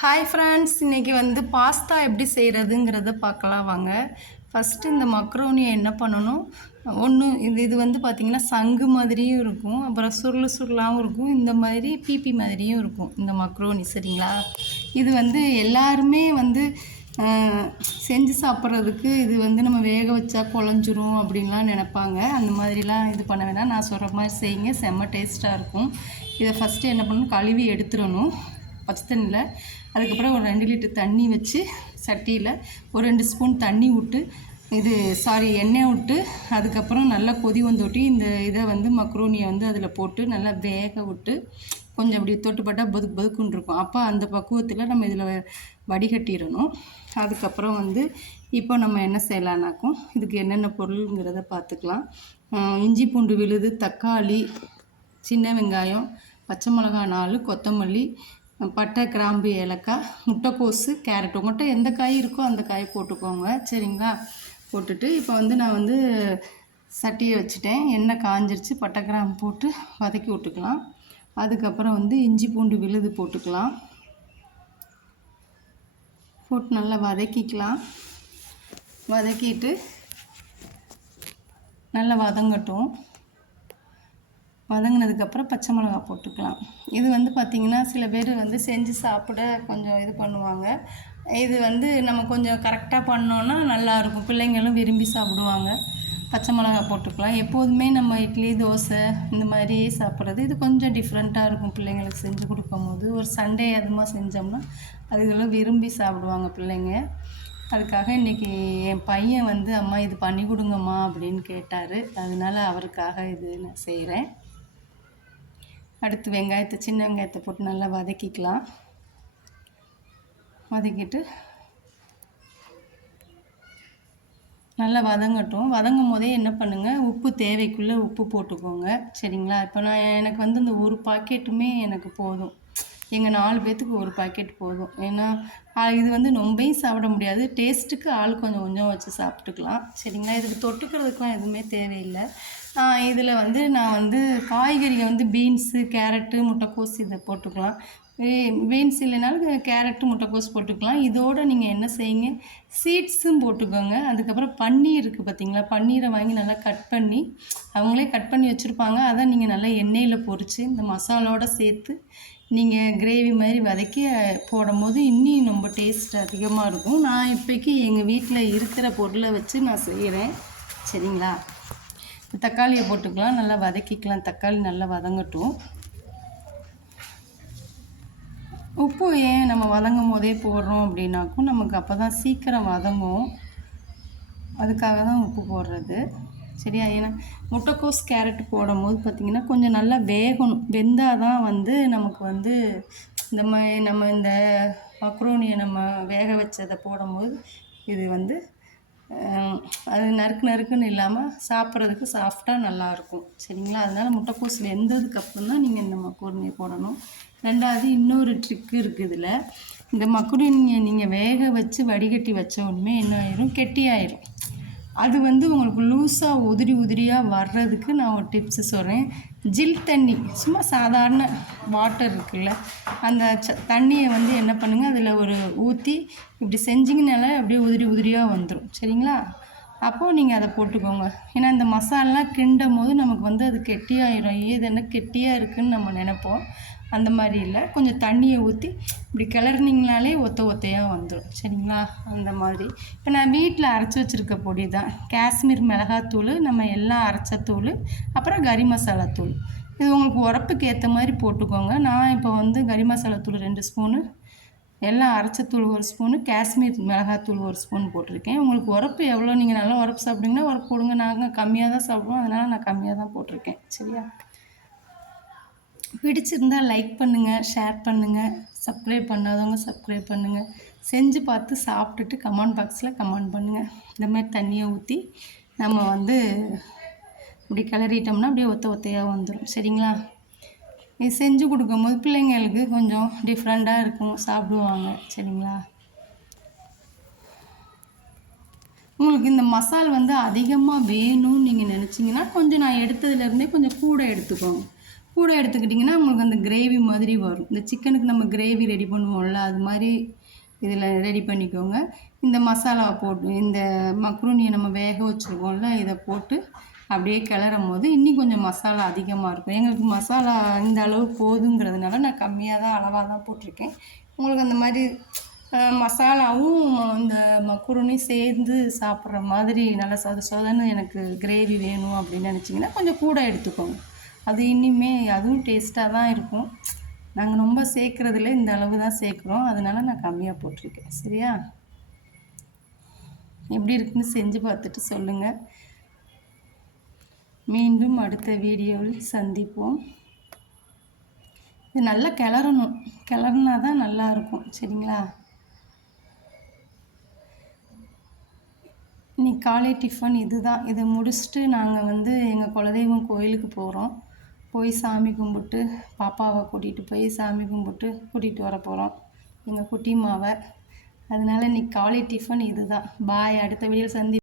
Hi friends இன்றைக்கி வந்து pasta எப்படி செய்கிறதுங்கிறத பார்க்கலாம் வாங்க. ஃபஸ்ட்டு இந்த மக்ரோனியை என்ன பண்ணணும்? ஒன்று இது இது வந்து பார்த்திங்கன்னா சங்கு மாதிரியும் இருக்கும். அப்புறம் சுருள் சுருளாகவும் இருக்கும். இந்த மாதிரி பிபி மாதிரியும் இருக்கும் இந்த மக்ரோனி சரிங்களா? இது வந்து எல்லாருமே வந்து செஞ்சு சாப்பிட்றதுக்கு இது வந்து நம்ம வேக வச்சா குழஞ்சிரும் அப்படின்லாம் நினைப்பாங்க. அந்த மாதிரிலாம் இது பண்ண வேணாம். நான் சொல்கிற மாதிரி செய்யுங்க. செம்ம டேஸ்ட்டாக இருக்கும். இதை ஃபஸ்ட்டு என்ன பண்ணணும்? கழுவி எடுத்துடணும். பச்சை தண்ணியில் அதுக்கப்புறம் ஒரு ரெண்டு லிட்டர் தண்ணி வச்சு சட்டியில் ஒரு ரெண்டு ஸ்பூன் தண்ணி விட்டு இது சாரி எண்ணெய் விட்டு அதுக்கப்புறம் நல்லா கொதி வந்தோட்டி இந்த இதை வந்து மக்ரோனியை வந்து அதில் போட்டு நல்லா வேக விட்டு கொஞ்சம் அப்படி தொட்டுப்பட்டால் பதுக்கு பதுக்குன்னு இருக்கும். அப்போ அந்த பக்குவத்தில் நம்ம இதில் வடிகட்டிடணும். அதுக்கப்புறம் வந்து இப்போ நம்ம என்ன செய்யலான்னாக்கும் இதுக்கு என்னென்ன பொருளுங்கிறத பார்த்துக்கலாம். இஞ்சி பூண்டு விழுது தக்காளி சின்ன வெங்காயம் பச்சை மிளகா நாலு கொத்தமல்லி பட்டை கிராம்பு ஏலக்காய் முட்டைக்கோஸு கேரட். உங்கள்கிட்ட எந்த காய் இருக்கோ அந்த காய் போட்டுக்கோங்க. சரிங்களா? போட்டுட்டு இப்போ வந்து நான் வந்து சட்டியை வச்சுட்டேன். எண்ணெய் காஞ்சிருச்சு. பட்டை கிராம்பு போட்டு வதக்கி விட்டுக்கலாம். அதுக்கப்புறம் வந்து இஞ்சி பூண்டு விழுது போட்டுக்கலாம். போட்டு நல்லா வதக்கிக்கலாம். வதக்கிட்டு நல்லா வதங்கட்டும். வதங்கினதுக்கப்புறம் பச்சை மிளகா போட்டுக்கலாம். இது வந்து பார்த்திங்கன்னா சில பேர் வந்து செஞ்சு சாப்பிட கொஞ்சம் இது பண்ணுவாங்க. இது வந்து நம்ம கொஞ்சம் கரெக்டாக பண்ணோன்னா நல்லாயிருக்கும் பிள்ளைங்களும் விரும்பி சாப்பிடுவாங்க. பச்சை மிளகா போட்டுக்கலாம். எப்போதுமே நம்ம இட்லி தோசை இந்த மாதிரி சாப்பிட்றது. இது கொஞ்சம் டிஃப்ரெண்ட்டாக இருக்கும் பிள்ளைங்களுக்கு செஞ்சு கொடுக்கும்போது. ஒரு சண்டே அதுமாக செஞ்சோம்னா அதுகளும் விரும்பி சாப்பிடுவாங்க பிள்ளைங்க. அதுக்காக இன்றைக்கி என் பையன் வந்து அம்மா இது பண்ணி கொடுங்கம்மா அப்படின்னு கேட்டார். அதனால அவருக்காக இது நான் செய்கிறேன் அடுத்து வெங்காயத்தை சின்ன வெங்காயத்தை போட்டு நல்லா வதக்கிக்கலாம். வதக்கிட்டு நல்லா வதங்கட்டும். வதங்கும் போதே என்ன பண்ணுங்கள் உப்பு தேவைக்குள்ளே உப்பு போட்டுக்கோங்க. சரிங்களா? இப்போ நான் எனக்கு வந்து இந்த ஒரு பாக்கெட்டுமே எனக்கு போதும். எங்கள் நாலு பேர்த்துக்கு ஒரு பாக்கெட் போதும். ஏன்னா இது வந்து ரொம்பையும் சாப்பிட முடியாது. டேஸ்ட்டுக்கு ஆள் கொஞ்சம் கொஞ்சம் வச்சு சாப்பிட்டுக்கலாம். சரிங்களா? இதுக்கு தொட்டுக்கிறதுக்குலாம் எதுவுமே தேவையில்லை. இதில் வந்து நான் வந்து காய்கறிகள் வந்து பீன்ஸு கேரட்டு முட்டைக்கோஸ் இதை போட்டுக்கலாம். பீன்ஸ் இல்லைனாலும் கேரட்டு முட்டைக்கோஸ் போட்டுக்கலாம். இதோடு நீங்கள் என்ன செய்யுங்க? சீட்ஸும் போட்டுக்கோங்க. அதுக்கப்புறம் பன்னீர் இருக்குது பார்த்தீங்களா பன்னீரை வாங்கி நல்லா கட் பண்ணி அவங்களே கட் பண்ணி வச்சுருப்பாங்க. அதை நீங்கள் நல்லா எண்ணெயில் பொரித்து இந்த மசாலோட சேர்த்து நீங்கள் கிரேவி மாதிரி வதக்கி போடும்போது இன்னும் ரொம்ப டேஸ்ட் அதிகமாக இருக்கும். நான் இப்போக்கி எங்கள் வீட்டில் இருக்கிற பொருளை வச்சு நான் செய்கிறேன் சரிங்களா? தக்காளியை போட்டுக்கலாம் நல்லா வதக்கிக்கலாம். தக்காளி நல்லா வதங்கட்டும். உப்பு ஏன் நம்ம வதங்கும் போதே போடுறோம் அப்படின்னாக்கும் நமக்கு அப்போ தான் சீக்கிரம் வதங்கும். அதுக்காக தான் உப்பு போடுறது. சரியா? ஏன்னா முட்டைக்கோஸ் கேரட் போடும்போது பார்த்திங்கன்னா கொஞ்சம் நல்லா வேகணும். வெந்தால் தான் வந்து நமக்கு வந்து இந்த மாதிரி நம்ம இந்த மக்ரோனியை நம்ம வேக வச்சதை போடும்போது இது வந்து அது நறுக்கு நறுக்குன்னு இல்லாமல் சாப்பிட்றதுக்கு சாஃப்டாக நல்லாயிருக்கும். சரிங்களா? அதனால் முட்டைக்கோஸ் வெந்ததுக்கு அப்புறம் தான் நீங்கள் இந்த மக்ரோனியை போடணும். ரெண்டாவது இன்னொரு ட்ரிக்கு இருக்குது இதில் இந்த மக்ரோனியை நீங்கள் வேக வச்சு வடிகட்டி வச்ச உடனே என்ன ஆயிரும்? கெட்டி ஆயிரும் அது வந்து உங்களுக்கு லூஸாக உதிரி உதிரியாக வர்றதுக்கு நான் ஒரு டிப்ஸு சொல்கிறேன் ஜில் தண்ணி சும்மா சாதாரண வாட்டர் இருக்குல்ல அந்த ச தண்ணியை வந்து என்ன பண்ணுங்கள் அதில் ஒரு ஊற்றி இப்படி செஞ்சிங்கனால அப்படியே உதிரி உதிரியாக வந்துடும் சரிங்களா? அப்போது நீங்கள் அதை போட்டுக்கோங்க. ஏன்னா இந்த மசாலாலாம் கிண்டும் போது நமக்கு வந்து அது கெட்டியாயிரும். ஏது என்ன கெட்டியாக இருக்குன்னு நம்ம நினைப்போம். அந்த மாதிரி இல்லை. கொஞ்சம் தண்ணியை ஊற்றி இப்படி கிளறினீங்கனாலே ஒத்த ஒத்தையாக வந்துடும் சரிங்களா? அந்த மாதிரி. இப்போ நான் வீட்டில் அரைச்சி வச்சுருக்க பொடி தான். காஷ்மீர் மிளகாத்தூள் நம்ம எல்லாம் அரைச்ச தூள் அப்புறம் கறி மசாலா தூள். இது உங்களுக்கு உரப்புக்கு ஏற்ற மாதிரி போட்டுக்கோங்க. நான் இப்போ வந்து கறி மசாலா தூள் ரெண்டு ஸ்பூனு எல்லாம் அரைச்ச தூள் ஒரு ஸ்பூனு காஷ்மீர் மிளகாத்தூள் ஒரு ஸ்பூன் போட்டிருக்கேன். உங்களுக்கு உரப்பு எவ்வளோ? நீங்கள் நல்லா உரப்பு சாப்பிட்டீங்கன்னா உரப்பு போடுங்க. நாங்கள் கம்மியாக தான் சாப்பிடுவோம். அதனால் நான் கம்மியாக தான் போட்டிருக்கேன். சரியா? பிடிச்சிருந்தா லைக் பண்ணுங்கள் ஷேர் பண்ணுங்கள் சப்ஸ்கிரைப் பண்ணாதவங்க சப்ஸ்கிரைப் பண்ணுங்கள் செஞ்சு பார்த்து சாப்பிட்டுட்டு கமெண்ட் பாக்ஸில் கமெண்ட் பண்ணுங்கள் இந்த மாதிரி தண்ணியை ஊற்றி நம்ம வந்து இப்படி கிளறிட்டோம்னா அப்படியே ஒத்த ஒத்தையாக வந்துடும் சரிங்களா? இது செஞ்சு கொடுக்கும்போது பிள்ளைங்களுக்கு கொஞ்சம் டிஃப்ரெண்ட்டாக இருக்கும் சாப்பிடுவாங்க. சரிங்களா? உங்களுக்கு இந்த மசால் வந்து அதிகமாக வேணும்னு நீங்கள் நினச்சிங்கன்னா கொஞ்சம் நான் எடுத்ததுலேருந்தே கொஞ்சம் கூட எடுத்துக்கோங்க. கூட எடுத்துக்கிட்டிங்கன்னா உங்களுக்கு அந்த கிரேவி மாதிரி வரும். இந்த சிக்கனுக்கு நம்ம கிரேவி ரெடி பண்ணுவோம்ல அது மாதிரி இதில் ரெடி பண்ணிக்கோங்க. இந்த மசாலா போட்டு இந்த மக்ரூனியை நம்ம வேக வச்சுருக்கோம்ல இதை போட்டு அப்படியே கிளறும் போது இன்னும் கொஞ்சம் மசாலா அதிகமாக இருக்கும். எங்களுக்கு மசாலா இந்த அளவு போதுங்கிறதுனால நான் கம்மியாக தான் அளவாக தான் போட்டிருக்கேன். உங்களுக்கு அந்த மாதிரி மசாலாவும் இந்த மக்குருனியும் சேர்ந்து சாப்பிட்ற மாதிரி நல்லா சொத சொதன்னு எனக்கு கிரேவி வேணும் அப்படின்னு நினச்சிங்கன்னா கொஞ்சம் கூட எடுத்துக்கோங்க. அது இனிமே அதுவும் டேஸ்ட்டாக தான் இருக்கும். நாங்கள் ரொம்ப சேர்க்குறதுல இந்த அளவு தான் சேர்க்குறோம். அதனால நான் கம்மியாக போட்டிருக்கேன். சரியா? எப்படி இருக்குன்னு செஞ்சு பார்த்துட்டு சொல்லுங்கள் மீண்டும் அடுத்த வீடியோவில் சந்திப்போம். இது நல்லா கிளறணும். கிளறினா தான் நல்லாயிருக்கும் சரிங்களா? இன்னைக்கு காலை டிஃபன் இதுதான் இதை முடிச்சுட்டு நாங்கள் வந்து எங்கள் குலதெய்வம் கோயிலுக்கு போகிறோம் போய் சாமி கும்பிட்டு பாப்பாவை கூட்டிகிட்டு போய் சாமி கும்பிட்டு கூட்டிகிட்டு வர போகிறோம் எங்கள் குட்டி மாவை. அதனால இன்றைக்கி காலை டிஃபன் இதுதான். பாய் அடுத்த வீடியோ சந்தி